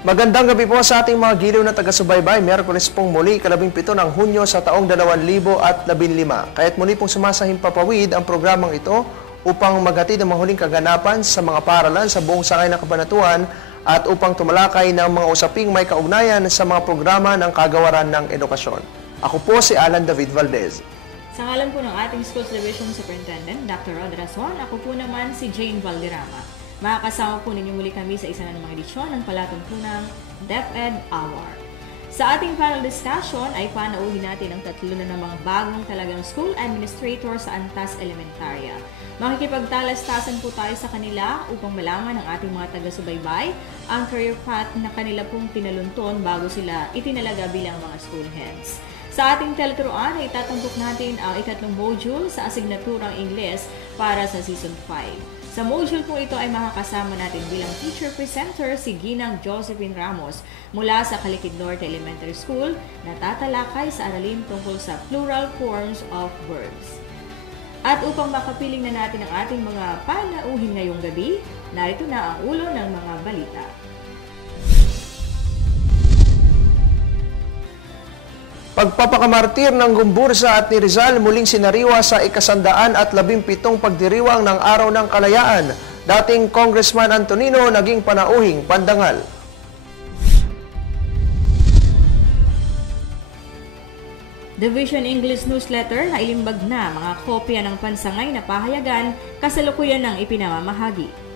Magandang gabi po sa ating mga giliw na taga-subaybay. Miyerkules pong muli, 17 ng Hunyo sa taong 2015. Kaya't muli pong sumasahimpapawid ang programang ito upang maghatid ang mga huling kaganapan sa mga paaralan sa buong sangay ng Kabanatuan at upang tumalakay ng mga usaping may kaugnayan sa mga programa ng Kagawaran ng Edukasyon. Ako po si Alan David Valdez. Sa ngalan po ng ating Schools Division Superintendent, Dr. Rod Rason, ako po naman si Jane Valderrama. Makakasama po ninyo muli kami sa isa na namang edisyon ng palatuntunang DepEd Hour. Sa ating panel discussion ay panauhin natin ang tatlo na namang bagong talagang school administrator sa Antas Elementaria. Makikipagtalastasan po tayo sa kanila upang malaman ng ating mga taga-subaybay ang career path na kanila pong tinalunton bago sila itinalaga bilang mga school heads. Sa ating teleturuan ay itatampok natin ang ikatlong module sa asignaturang Ingles para sa Season 5. Sa module po ito ay makakasama natin bilang teacher presenter si Ginang Josephine Ramos mula sa Calicid Norte Elementary School na tatalakay sa aralin tungkol sa plural forms of verbs. At upang makapiling na natin ang ating mga panauhin ngayong gabi, narito na ang ulo ng mga balita. Pagpapakamartir ng Gumbursa at ni Rizal muling sinariwa sa 117 pagdiriwang ng Araw ng Kalayaan. Dating Congressman Antonino naging panauhing pandangal. Division English Newsletter na ilimbag na mga kopya ng pansangay na pahayagan kasalukuyan ng ipinamamahagi.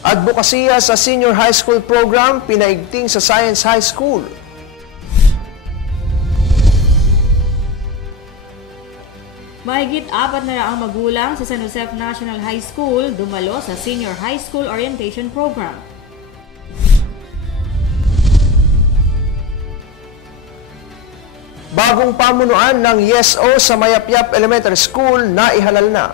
Advokasya sa Senior High School Program pinaigting sa Science High School. Mahigit 4 na raang magulang sa San Josef National High School dumalo sa Senior High School Orientation Program. Bagong pamunuan ng YesO sa Mayapyap Elementary School na ihalal na.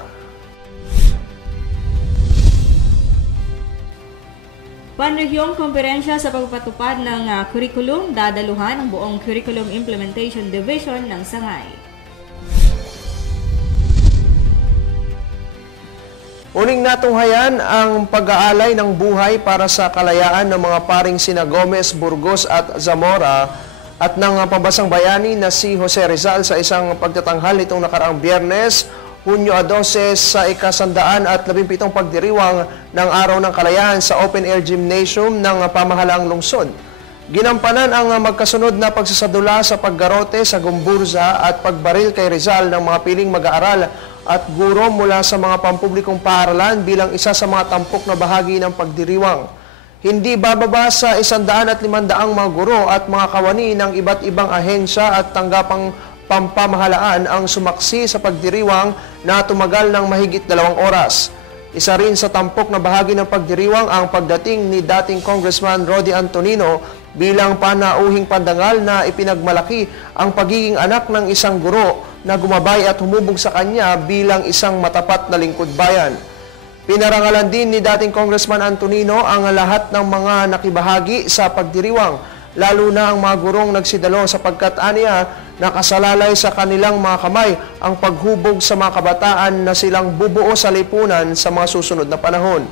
Panrehiyong komperensya sa pagpapatupad ng curriculum, dadaluhan ang buong Curriculum Implementation Division ng Sangay. Uling natunghayan ang pag-aalay ng buhay para sa kalayaan ng mga paring sina Gomez, Burgos at Zamora at ng pambasang bayani na si Jose Rizal sa isang pagtatanghal nitong nakaraang Biyernes, Hunyo 12 sa 117 pagdiriwang ng Araw ng Kalayaan sa Open Air Gymnasium ng pamahalaang lungsod. Ginampanan ang magkasunod na pagsasadula sa paggarote sa Gumbursa at pagbaril kay Rizal ng mga piling mag-aaral at guro mula sa mga pampublikong paaralan bilang isa sa mga tampok na bahagi ng pagdiriwang. Hindi bababa sa 100 at 500 mga guro at mga kawani ng iba't ibang ahensya at tanggapang pampamahalaan ang sumaksi sa pagdiriwang na tumagal ng mahigit 2 oras. Isa rin sa tampok na bahagi ng pagdiriwang ang pagdating ni dating Congressman Rody Antonino bilang panauhing pandangal na ipinagmalaki ang pagiging anak ng isang guro na gumabay at humubog sa kanya bilang isang matapat na lingkod bayan. Pinarangalan din ni dating Congressman Antonino ang lahat ng mga nakibahagi sa pagdiriwang, lalo na ang mga gurong nagsidalo sapagkat aniya nakasalalay sa kanilang mga kamay ang paghubog sa mga kabataan na silang bubuo sa lipunan sa mga susunod na panahon.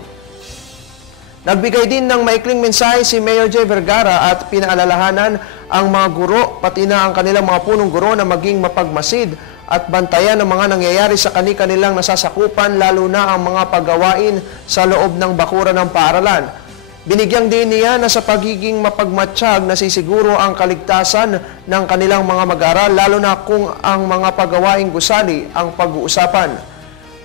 Nagbigay din ng maikling mensahe si Mayor J. Vergara at pinaalalahanan ang mga guro pati na ang kanilang mga punong guro na maging mapagmasid at bantayan ang mga nangyayari sa kanilang nasasakupan lalo na ang mga paggawain sa loob ng bakuran ng paaralan. Binigyang din niya na sa pagiging mapagmatsyag nasisiguro ang kaligtasan ng kanilang mga mag-aaral lalo na kung ang mga paggawaing gusali ang pag-uusapan.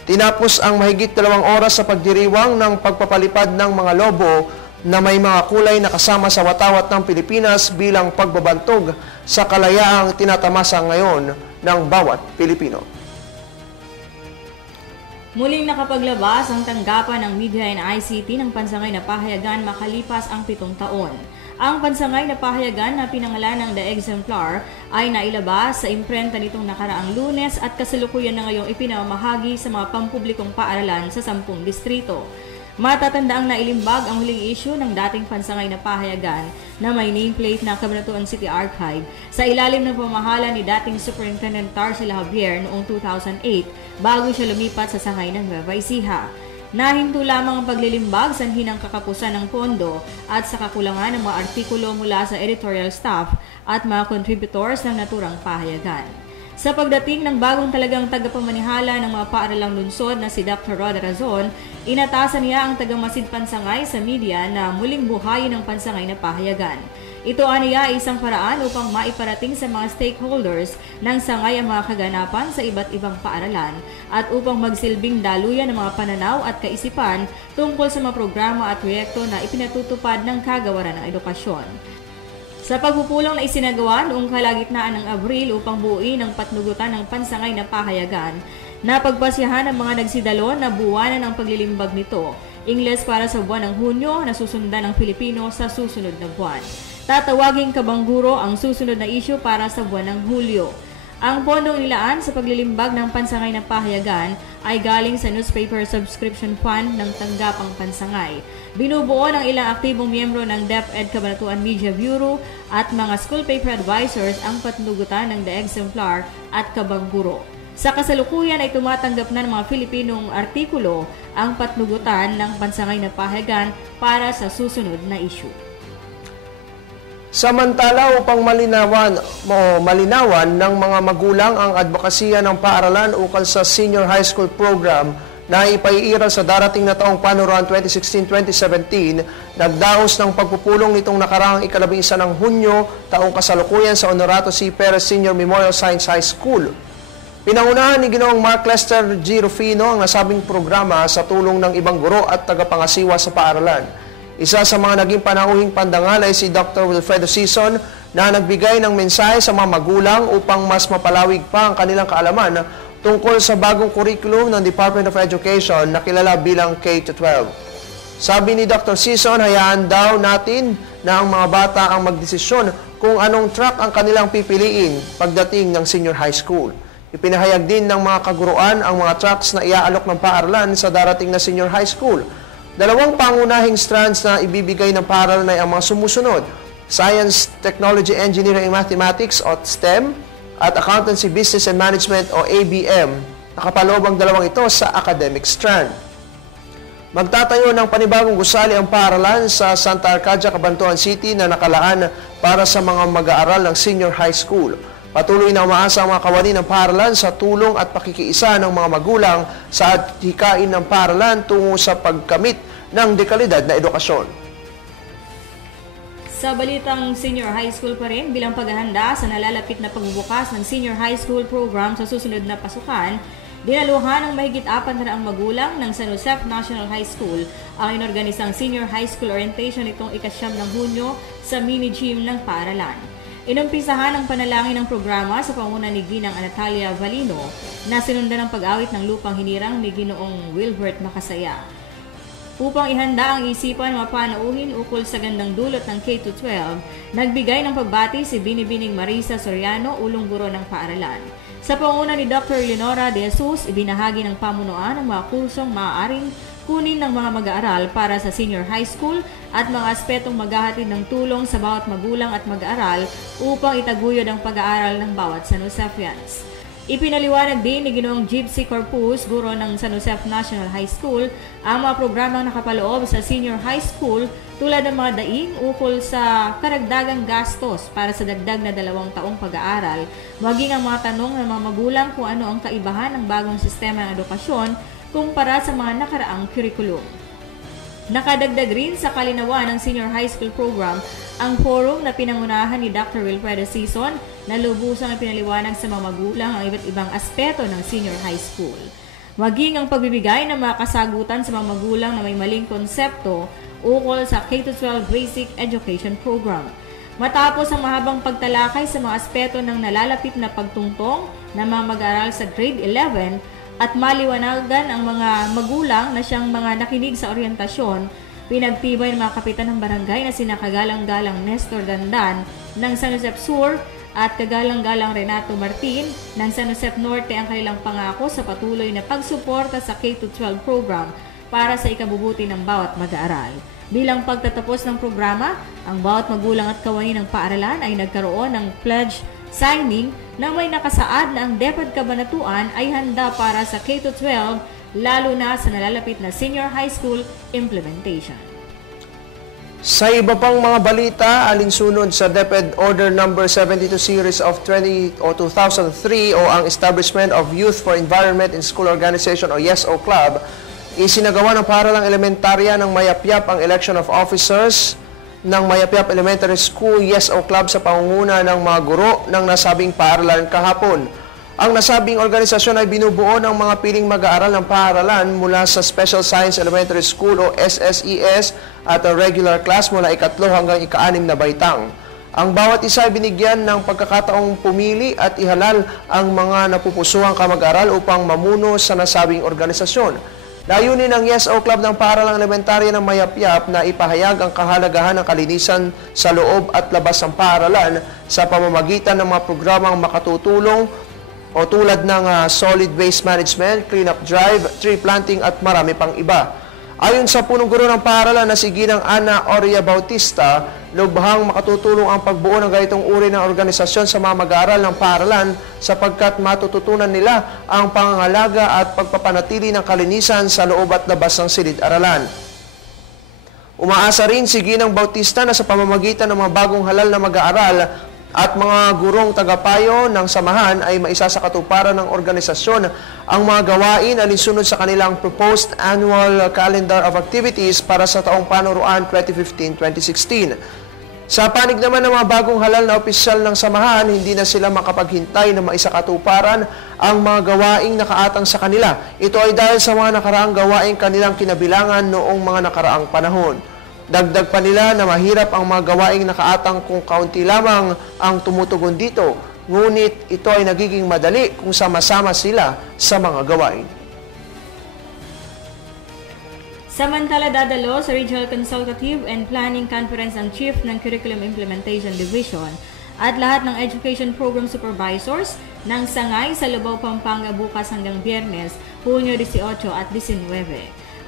Tinapos ang mahigit 2 oras sa pagdiriwang ng pagpapalipad ng mga lobo na may mga kulay na kasama sa watawat ng Pilipinas bilang pagbabantog sa kalayaang tinatamasa ngayon ng bawat Pilipino. Muling nakapaglabas ang tanggapan ng Media and ICT ng pansangay na pahayagan makalipas ang 7 taon. Ang pansangay na pahayagan na pinangalan ng The Exemplar ay nailabas sa imprenta nitong nakaraang Lunes at kasalukuyan na ngayong ipinamamahagi sa mga pampublikong paaralan sa 10 distrito. Matatandaang nailimbag ang huling issue ng dating pansangay na pahayagan na may nameplate na Cabanatuan City Archive sa ilalim ng pamahala ni dating Superintendent Tarsila Javier noong 2008 bago siya lumipat sa sangay ng Nueva Ecija. Nahinto lamang ang paglilimbag sa hinang kakapusan ng pondo at sa kakulangan ng mga artikulo mula sa editorial staff at mga contributors ng naturang pahayagan. Sa pagdating ng bagong talagang tagapamanihala ng mga paaralang lungsod na si Dr. Rod Razon, inatasan niya ang tagamasid pansangay sa media na muling buhayin ang pansangay na pahayagan. Ito aniya ay isang paraan upang maiparating sa mga stakeholders ng sangay ang mga kaganapan sa iba't ibang paaralan at upang magsilbing daluyan ng mga pananaw at kaisipan tungkol sa mga programa at proyekto na ipinatutupad ng kagawaran ng edukasyon. Sa pagpupulong na isinagawa noong kalagitnaan ng Abril upang buuin ang patnugutan ng pansangay na pahayagan, napagpasyahan ng mga nagsidalo na buwanan ang paglilimbag nito, Ingles para sa buwan ng Hunyo na susundan ng Filipino sa susunod na buwan. Tatawaging kabangguro ang susunod na isyu para sa buwan ng Hulyo. Ang pondong nilaan sa paglilimbag ng pansangay na pahayagan ay galing sa Newspaper Subscription Fund ng Tanggapang Pansangay. Binubuo ng ilang aktibong miyembro ng DepEd Cabanatuan Media Bureau at mga school paper advisors ang patnugutan ng The Exemplar at Kabangguro. Sa kasalukuyan ay tumatanggap na ng mga Filipinong artikulo ang patnugutan ng pansangay na pahayagan para sa susunod na isyu. Samantala, upang malinawan ng mga magulang ang advokasya ng paaralan ukol sa senior high school program na ipaiiral sa darating na taong panuruan 2016-2017, nagdaos ng pagpupulong nitong nakaraang ika-11 ng Hunyo, taong kasalukuyan sa Honorato C. Perez Senior Memorial Science High School. Pinangunahan ni Ginoong Mark Lester G. Rufino ang nasabing programa sa tulong ng ibang guro at tagapangasiwa sa paaralan. Isa sa mga naging panauhing pandangal ay si Dr. Wilfredo Sison na nagbigay ng mensahe sa mga magulang upang mas mapalawig pa ang kanilang kaalaman tungkol sa bagong curriculum ng Department of Education na kilala bilang K-12. Sabi ni Dr. Sison, hayaan daw natin na ang mga bata ang magdesisyon kung anong track ang kanilang pipiliin pagdating ng senior high school. Ipinahayag din ng mga kaguruan ang mga tracks na iaalok ng paaralan sa darating na senior high school. Dalawang pangunahing strands na ibibigay ng paaralan ay ang mga sumusunod: Science, Technology, Engineering, and Mathematics o STEM at Accountancy, Business and Management o ABM. Nakapaloob ang dalawang ito sa academic strand. Magtatayo ng panibagong gusali ang paaralan sa Santa Arcadia, Cabanatuan City na nakalaan para sa mga mag-aaral ng senior high school. Patuloy na umaasa ang mga kawani ng paaralan sa tulong at pakikiisa ng mga magulang sa hikain ng paaralan tungo sa pagkamit ng dekalidad na edukasyon. Sa balitang senior high school pa rin, bilang paghahanda sa nalalapit na pagbubukas ng senior high school program sa susunod na pasukan, dinaluhan ng mahigit 400 magulang ng San Josef National High School ang inorganisang senior high school orientation nitong ika-9 ng Hunyo sa mini gym ng paaralan. Inumpisahan ang panalangin ng programa sa panguna ni Ginang Natalia Valino na sinundan ng pag-awit ng lupang hinirang ni Ginoong Wilbert Makasaya. Upang ihanda ang isipan ng mga panauhin ukol sa gandang dulot ng K-12, nagbigay ng pagbati si Binibining Marisa Soriano, ulong guro ng paaralan. Sa panguna ni Dr. Leonora De Jesus, ibinahagi ng pamunuan ang mga kursong maaaring kunin ng mga mag-aaral para sa senior high school at mga aspetong maghahatid ng tulong sa bawat magulang at mag-aaral upang itaguyod ang pag-aaral ng bawat San Josefians. Ipinaliwanag din ni Ginoong Gypsy Corpus, guro ng San Josef National High School, ang mga programang nakapaloob sa senior high school tulad ng mga daing ukol sa karagdagang gastos para sa dagdag na 2 taong pag-aaral, maging ang mga tanong ng mga magulang kung ano ang kaibahan ng bagong sistema ng edukasyon kumpara sa mga nakaraang curriculum. Nakadagdag rin sa kalinawan ng senior high school program ang forum na pinangunahan ni Dr. Wilfredo Sison na lubusang pinaliwanag sa mga magulang ang iba't ibang aspeto ng senior high school. Maging ang pagbibigay ng mga kasagutan sa mga magulang na may maling konsepto ukol sa K-12 Basic Education Program. Matapos ang mahabang pagtalakay sa mga aspeto ng nalalapit na pagtungtong ng mga mag-aaral sa grade 11, at maliwanagan ang mga magulang na siyang mga nakinig sa oryentasyon, pinagtibay ng mga kapitan ng barangay na sina Kagalang-galang Nestor Dandan ng San Josef Sur at Kagalang-galang Renato Martin ng San Josef Norte ang kanilang pangako sa patuloy na pagsuporta sa K-12 program para sa ikabubuti ng bawat mag-aaral. Bilang pagtatapos ng programa, ang bawat magulang at kawani ng paaralan ay nagkaroon ng pledge signing na may nakasaad na ang DepEd Cabanatuan ay handa para sa K-12 lalo na sa nalalapit na senior high school implementation. Sa iba pang mga balita, alinsunod sa DepEd Order Number 72 Series of 2003 o ang Establishment of Youth for Environment in School Organization o YESO Club, isinagawa ng paaralang elementarya ng Mayapyap ang election of officers ng Mayapyap Elementary School YESO Club sa pangunguna ng mga guro ng nasabing paaralan kahapon. Ang nasabing organisasyon ay binubuo ng mga piling mag-aaral ng paaralan mula sa Special Science Elementary School o SSES at a regular class mula ika-3 hanggang ika-6 na baitang. Ang bawat isa ay binigyan ng pagkakataong pumili at ihalal ang mga napupusuhang kamag-aral upang mamuno sa nasabing organisasyon. Layunin ng YESO Club ng Paaralang Elementarya ng Mayapyap na ipahayag ang kahalagahan ng kalinisan sa loob at labas ng paaralan sa pamamagitan ng mga programang makatutulong o tulad ng solid waste management, cleanup drive, tree planting at marami pang iba. Ayon sa punong guro ng paaralan na si Ginang Ana Oria Bautista, lubhang makatutulong ang pagbuo ng ganitong uri ng organisasyon sa mga mag-aaral ng paaralan sapagkat matututunan nila ang pangangalaga at pagpapanatili ng kalinisan sa loob at labas ng silid-aralan. Umaasa rin si Ginang Bautista na sa pamamagitan ng mga bagong halal na mag-aaral at mga gurong tagapayo ng samahan ay maisasakatuparan ng organisasyon ang mga gawain alinsunod sa kanilang proposed annual calendar of activities para sa taong panuruan 2015-2016. Sa panig naman ng mga bagong halal na opisyal ng samahan, hindi na sila makapaghintay na maisakatuparan ang mga gawaing nakaatang sa kanila. Ito ay dahil sa mga nakaraang gawaing kanilang kinabilangan noong mga nakaraang panahon. Dagdag pa nila na mahirap ang mga gawaing nakaatang kung kaunti lamang ang tumutugon dito, ngunit ito ay nagiging madali kung sama-sama sila sa mga gawain. Samantala, dadalo sa Regional Consultative and Planning Conference ang Chief ng Curriculum Implementation Division at lahat ng Education Program Supervisors ng Sangay sa Lubao, Pampanga bukas hanggang Biyernes, Hunyo 18 at 19.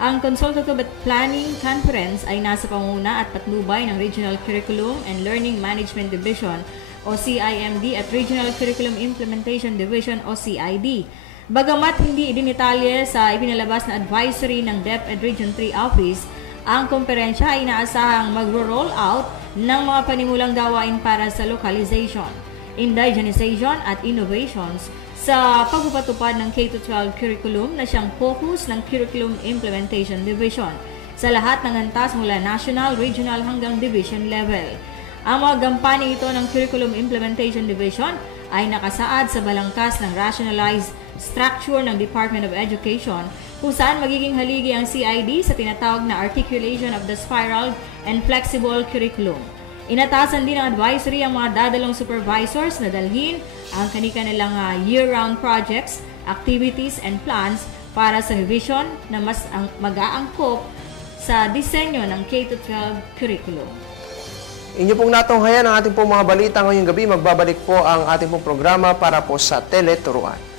Ang Consultative at Planning Conference ay nasa pangunguna at patnubay ng Regional Curriculum and Learning Management Division o CIMD at Regional Curriculum Implementation Division o CID. Bagamat hindi idinitalye sa ipinalabas na advisory ng DepEd Region 3 Office, ang komperensya ay inaasahang magro-roll out ng mga panimulang gawain para sa localization, indigenization at innovations sa pagpapatupad ng K-12 curriculum na siyang focus ng Curriculum Implementation Division sa lahat ng antas mula national, regional hanggang division level. Ang mga gampaning ito ng Curriculum Implementation Division ay nakasaad sa balangkas ng rationalized structure ng Department of Education kung saan magiging haligi ang CID sa tinatawag na articulation of the spiral and flexible curriculum. Inatasan din ng advisory ang mga dadalong supervisors na dalhin ang kanilang year-round projects, activities, and plans para sa revision na mas mag-aangkop sa disenyo ng K-12 curriculum. Inyo pong natunghayan ang ating pong mga balita ngayong gabi. Magbabalik po ang ating pong programa para po sa Teleturuan.